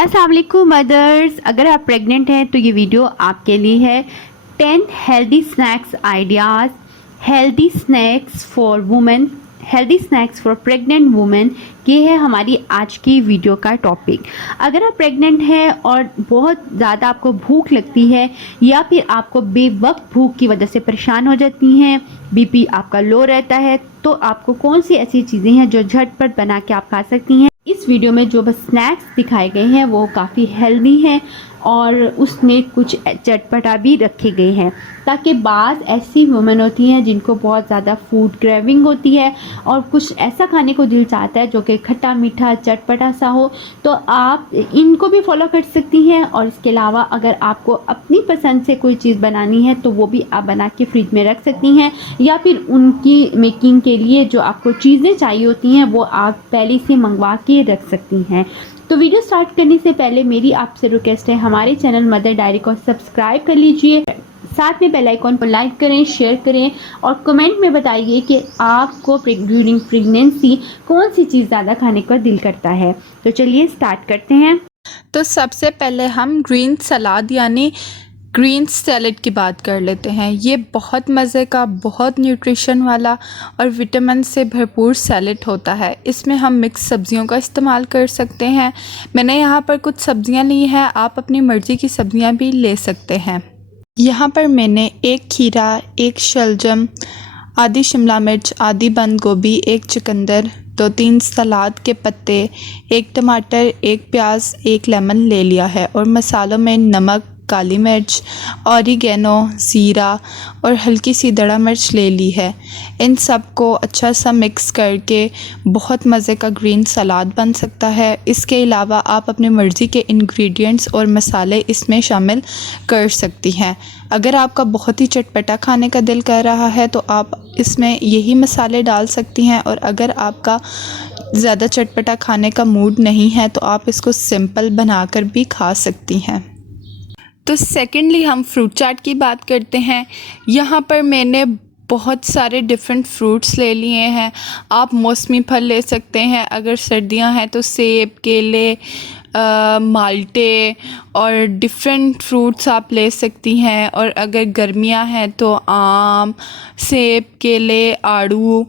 अस्सलाम वालेकुम मदर्स। अगर आप प्रेग्नेंट हैं तो ये वीडियो आपके लिए है। 10 healthy snacks ideas, healthy snacks for women, healthy snacks for pregnant women, ये है हमारी आज की वीडियो का टॉपिक। अगर आप प्रेग्नेंट हैं और बहुत ज़्यादा आपको भूख लगती है या फिर आपको बेवक्त भूख की वजह से परेशान हो जाती हैं, बीपी आपका लो रहता है, तो आपको कौन सी ऐसी चीज़ें हैं जो झटपट बना के आप खा सकती हैं। इस वीडियो में जो बस स्नैक्स दिखाए गए हैं वो काफ़ी हेल्दी हैं और उसमें कुछ चटपटा भी रखे गए हैं, ताकि बाज़ ऐसी वुमेन होती हैं जिनको बहुत ज़्यादा फूड क्रेविंग होती है और कुछ ऐसा खाने को दिल चाहता है जो कि खट्टा मीठा चटपटा सा हो, तो आप इनको भी फॉलो कर सकती हैं। और इसके अलावा अगर आपको अपनी पसंद से कोई चीज़ बनानी है तो वो भी आप बना के फ्रिज में रख सकती हैं, या फिर उनकी मेकिंग के लिए जो आपको चीज़ें चाहिए होती हैं वो आप पहले से मंगवा के रख सकती हैं। तो वीडियो स्टार्ट करने से पहले मेरी आपसे रिक्वेस्ट है, हमारे चैनल मदर डायरी को सब्सक्राइब कर लीजिए, साथ में बेल आइकॉन पर लाइक करें, शेयर करें और कमेंट में बताइए कि आपको ड्यूरिंग प्रेगनेंसी कौन सी चीज़ ज़्यादा खाने का दिल करता है। तो चलिए स्टार्ट करते हैं। तो सबसे पहले हम ग्रीन सलाद यानी ग्रीन सैलेड की बात कर लेते हैं। ये बहुत मज़े का, बहुत न्यूट्रिशन वाला और विटामिन से भरपूर सैलेड होता है। इसमें हम मिक्स सब्जियों का इस्तेमाल कर सकते हैं। मैंने यहाँ पर कुछ सब्जियाँ ली हैं, आप अपनी मर्ज़ी की सब्जियाँ भी ले सकते हैं। यहाँ पर मैंने एक खीरा, एक शलजम, आधी शिमला मिर्च, आधी बंद गोभी, एक चुकंदर, 2-3 सलाद के पत्ते, एक टमाटर, एक प्याज, एक लेमन ले लिया है। और मसालों में नमक, काली मिर्च, ऑरिगेनो, ज़ीरा और हल्की सी दड़ा मिर्च ले ली है। इन सब को अच्छा सा मिक्स करके बहुत मज़े का ग्रीन सलाद बन सकता है। इसके अलावा आप अपनी मर्ज़ी के इंग्रेडिएंट्स और मसाले इसमें शामिल कर सकती हैं। अगर आपका बहुत ही चटपटा खाने का दिल कर रहा है तो आप इसमें यही मसाले डाल सकती हैं, और अगर आपका ज़्यादा चटपटा खाने का मूड नहीं है तो आप इसको सिंपल बनाकर भी खा सकती हैं। तो सेकेंडली हम फ्रूट चाट की बात करते हैं। यहाँ पर मैंने बहुत सारे डिफरेंट फ्रूट्स ले लिए हैं। आप मौसमी फल ले सकते हैं, अगर सर्दियाँ हैं तो सेब, केले, माल्टे और डिफरेंट फ्रूट्स आप ले सकती हैं। और अगर गर्मियाँ हैं तो आम, सेब, केले, आड़ू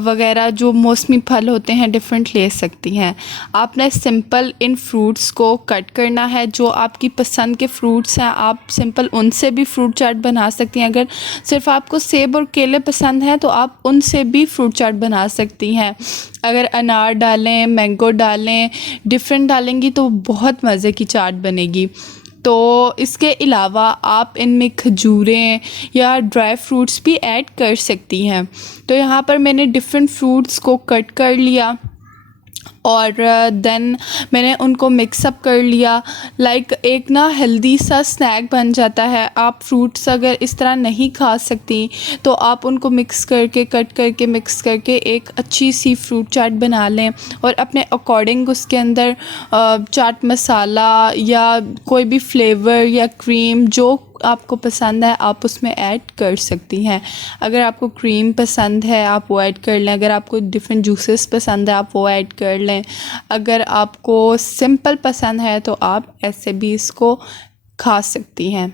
वगैरह जो मौसमी फल होते हैं डिफरेंट ले सकती हैं। आपने सिंपल इन फ्रूट्स को कट करना है। जो आपकी पसंद के फ्रूट्स हैं आप सिंपल उनसे भी फ्रूट चाट बना सकती हैं। अगर सिर्फ आपको सेब और केले पसंद हैं तो आप उनसे भी फ्रूट चाट बना सकती हैं। अगर अनार डालें, मैंगो डालें, डिफरेंट डालेंगी तो बहुत मज़े की चाट बनेगी। तो इसके अलावा आप इनमें खजूरें या ड्राई फ्रूट्स भी ऐड कर सकती हैं। तो यहाँ पर मैंने डिफरेंट फ्रूट्स को कट कर लिया और देन मैंने उनको मिक्सअप कर लिया। लाइक एक ना हेल्दी सा स्नैक बन जाता है। आप फ्रूट्स अगर इस तरह नहीं खा सकती तो आप उनको मिक्स करके, कट करके, मिक्स करके एक अच्छी सी फ्रूट चाट बना लें और अपने अकॉर्डिंग उसके अंदर चाट मसाला या कोई भी फ्लेवर या क्रीम जो आपको पसंद है आप उसमें ऐड कर सकती हैं। अगर आपको क्रीम पसंद है आप वो ऐड कर लें, अगर आपको डिफरेंट जूसेस पसंद है आप वो ऐड कर लें, अगर आपको सिंपल पसंद है तो आप ऐसे भी इसको खा सकती हैं।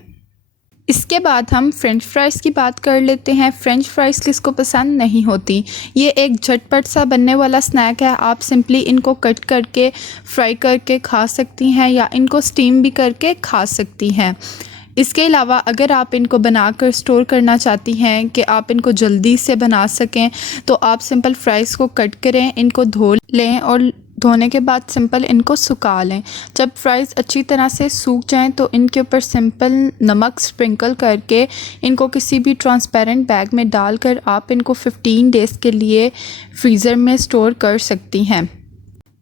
इसके बाद हम फ्रेंच फ्राइज़ की बात कर लेते हैं। फ्रेंच फ्राइज़ किसको पसंद नहीं होती। ये एक झटपट सा बनने वाला स्नैक है। आप सिंपली इनको कट करके फ्राई करके खा सकती हैं या इनको स्टीम भी करके खा सकती हैं। इसके अलावा अगर आप इनको बनाकर स्टोर करना चाहती हैं कि आप इनको जल्दी से बना सकें तो आप सिंपल फ्राइज़ को कट करें, इनको धो लें और धोने के बाद सिंपल इनको सुखा लें। जब फ्राइज़ अच्छी तरह से सूख जाएं तो इनके ऊपर सिंपल नमक स्प्रिंकल करके इनको किसी भी ट्रांसपेरेंट बैग में डालकर आप इनको 15 डेज़ के लिए फ्रीज़र में स्टोर कर सकती हैं।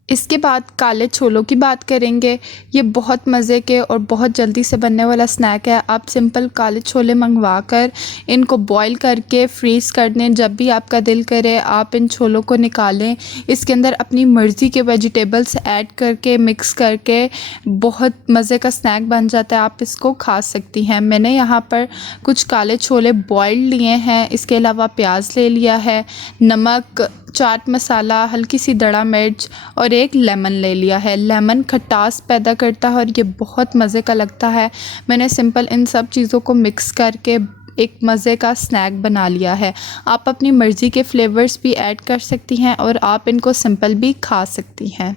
इसके बाद काले छोलों की बात करेंगे। ये बहुत मज़े के और बहुत जल्दी से बनने वाला स्नैक है। आप सिंपल काले छोले मंगवा कर इनको बॉईल करके फ्रीज़ कर दें। जब भी आपका दिल करे आप इन छोलों को निकालें, इसके अंदर अपनी मर्ज़ी के वेजिटेबल्स ऐड करके मिक्स करके बहुत मज़े का स्नैक बन जाता है। आप इसको खा सकती हैं। मैंने यहाँ पर कुछ काले छोले बॉइल्ड लिए हैं। इसके अलावा प्याज ले लिया है, नमक, चाट मसाला, हल्की सी दड़ा मिर्च और और एक लेमन ले लिया है। लेमन खटास पैदा करता है और ये बहुत मज़े का लगता है। मैंने सिंपल इन सब चीज़ों को मिक्स करके एक मज़े का स्नैक बना लिया है। आप अपनी मर्ज़ी के फ्लेवर्स भी ऐड कर सकती हैं और आप इनको सिंपल भी खा सकती हैं।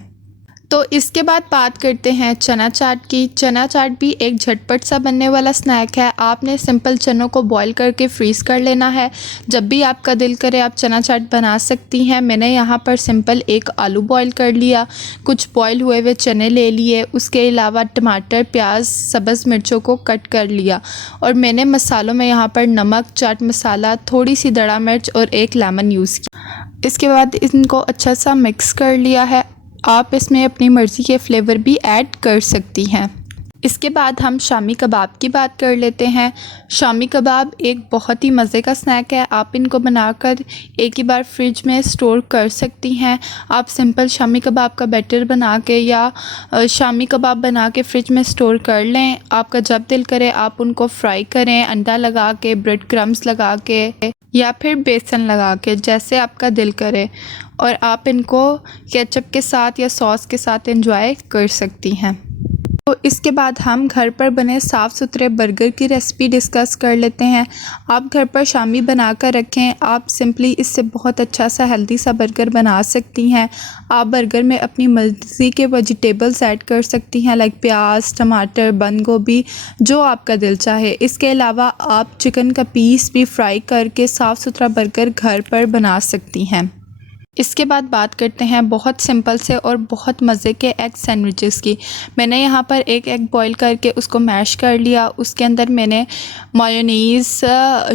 तो इसके बाद बात करते हैं चना चाट की। चना चाट भी एक झटपट सा बनने वाला स्नैक है। आपने सिंपल चनों को बॉईल करके फ्रीज़ कर लेना है। जब भी आपका दिल करे आप चना चाट बना सकती हैं। मैंने यहाँ पर सिंपल एक आलू बॉईल कर लिया, कुछ बॉईल हुए हुए चने ले लिए, उसके अलावा टमाटर, प्याज, सब्ज़ मिर्चों को कट कर लिया और मैंने मसालों में यहाँ पर नमक, चाट मसाला, थोड़ी सी दड़ा मिर्च और एक लेमन यूज़ किया। इसके बाद इनको अच्छा सा मिक्स कर लिया है। आप इसमें अपनी मर्ज़ी के फ्लेवर भी ऐड कर सकती हैं। इसके बाद हम शामी कबाब की बात कर लेते हैं। शामी कबाब एक बहुत ही मज़े का स्नैक है। आप इनको बनाकर एक ही बार फ्रिज में स्टोर कर सकती हैं। आप सिंपल शामी कबाब का बैटर बना के या शामी कबाब बना के फ्रिज में स्टोर कर लें। आपका जब दिल करे आप उनको फ्राई करें, अंडा लगा के, ब्रेड क्रम्स लगा के या फिर बेसन लगा के, जैसे आपका दिल करे, और आप इनको केचप के साथ या सॉस के साथ एंजॉय कर सकती हैं। तो इसके बाद हम घर पर बने साफ़ सुथरे बर्गर की रेसिपी डिस्कस कर लेते हैं। आप घर पर शामी बना कर रखें। आप सिंपली इससे बहुत अच्छा सा हेल्दी सा बर्गर बना सकती हैं। आप बर्गर में अपनी मर्ज़ी के वेजिटेबल्स ऐड कर सकती हैं, लाइक प्याज, टमाटर, बंद गोभी, जो आपका दिल चाहे। इसके अलावा आप चिकन का पीस भी फ्राई करके साफ़ सुथरा बर्गर घर पर बना सकती हैं। इसके बाद बात करते हैं बहुत सिंपल से और बहुत मज़े के एग सैंडविचेस की। मैंने यहाँ पर एक एग बॉईल करके उसको मैश कर लिया। उसके अंदर मैंने मायोनीज़,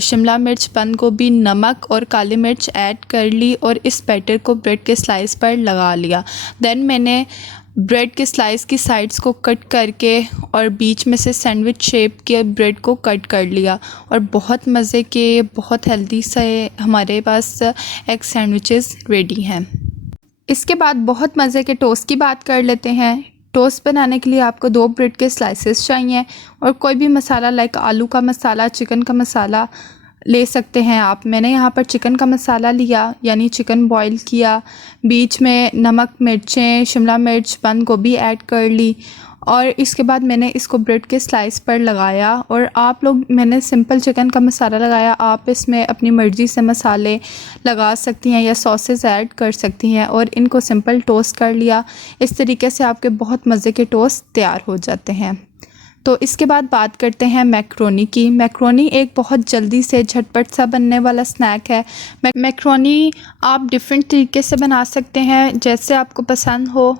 शिमला मिर्च, बंद गोभी, नमक और काली मिर्च ऐड कर ली और इस बैटर को ब्रेड के स्लाइस पर लगा लिया। देन मैंने ब्रेड के स्लाइस की साइड्स को कट करके और बीच में से सैंडविच शेप के ब्रेड को कट कर लिया और बहुत मज़े के, बहुत हेल्दी से हमारे पास एग सैंडविचेस रेडी हैं। इसके बाद बहुत मज़े के टोस्ट की बात कर लेते हैं। टोस्ट बनाने के लिए आपको 2 ब्रेड के स्लाइसेस चाहिए और कोई भी मसाला, लाइक आलू का मसाला, चिकन का मसाला ले सकते हैं आप। मैंने यहाँ पर चिकन का मसाला लिया, यानी चिकन बॉईल किया, बीच में नमक, मिर्चें, शिमला मिर्च, बंद गोभी ऐड कर ली और इसके बाद मैंने इसको ब्रेड के स्लाइस पर लगाया। और आप लोग, मैंने सिंपल चिकन का मसाला लगाया, आप इसमें अपनी मर्ज़ी से मसाले लगा सकती हैं या सॉसेस ऐड कर सकती हैं और इनको सिंपल टोस्ट कर लिया। इस तरीके से आपके बहुत मज़े के टोस्ट तैयार हो जाते हैं। तो इसके बाद बात करते हैं मैक्रोनी की। मैक्रोनी एक बहुत जल्दी से झटपट सा बनने वाला स्नैक है। मैक्रोनी आप डिफरेंट तरीके से बना सकते हैं, जैसे आपको पसंद हो।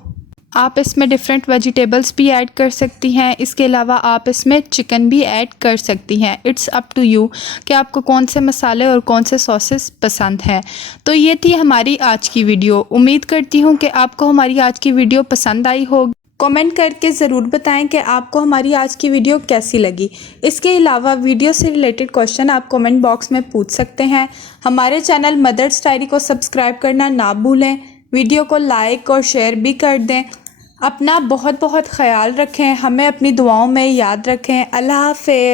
आप इसमें डिफरेंट वेजिटेबल्स भी ऐड कर सकती हैं। इसके अलावा आप इसमें चिकन भी ऐड कर सकती हैं। इट्स अप टू यू कि आपको कौन से मसाले और कौन से सॉसेस पसंद है। तो ये थी हमारी आज की वीडियो। उम्मीद करती हूँ कि आपको हमारी आज की वीडियो पसंद आई होगी। कमेंट करके ज़रूर बताएं कि आपको हमारी आज की वीडियो कैसी लगी। इसके अलावा वीडियो से रिलेटेड क्वेश्चन आप कमेंट बॉक्स में पूछ सकते हैं। हमारे चैनल मदर्स डायरी को सब्सक्राइब करना ना भूलें। वीडियो को लाइक और शेयर भी कर दें। अपना बहुत बहुत ख्याल रखें। हमें अपनी दुआओं में याद रखें। अल्लाह हाफ़िज़।